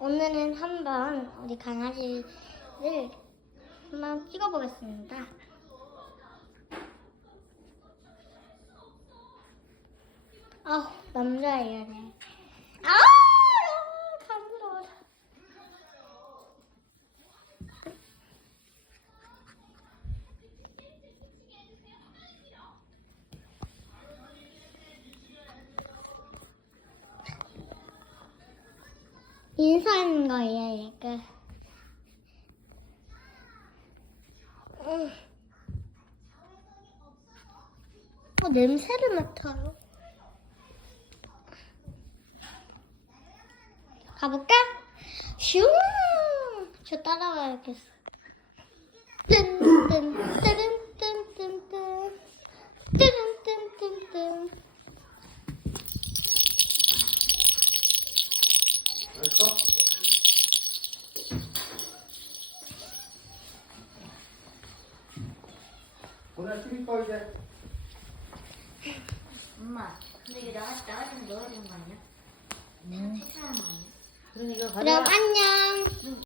오늘은 한번 우리 강아지를 한번 찍어보겠습니다. 아, 남자애야네. 인사하는 거예요, 얘가. 음. 어, 냄새를 맡아요. 가볼까? 슝! 저 따라가야겠어. 뜬, 뜬, 뜬, 뜬, 뜬, 뜬. 뜬, 뜬, 뜬, 뜬. 알았어? 오늘 튀김밥 이제 엄마, 근데 이거 나가 나가는 거 넣어야 되는 거 아니야? 네. 사람 아니야? 그럼 이거 그럼 가져가. 안녕. 응,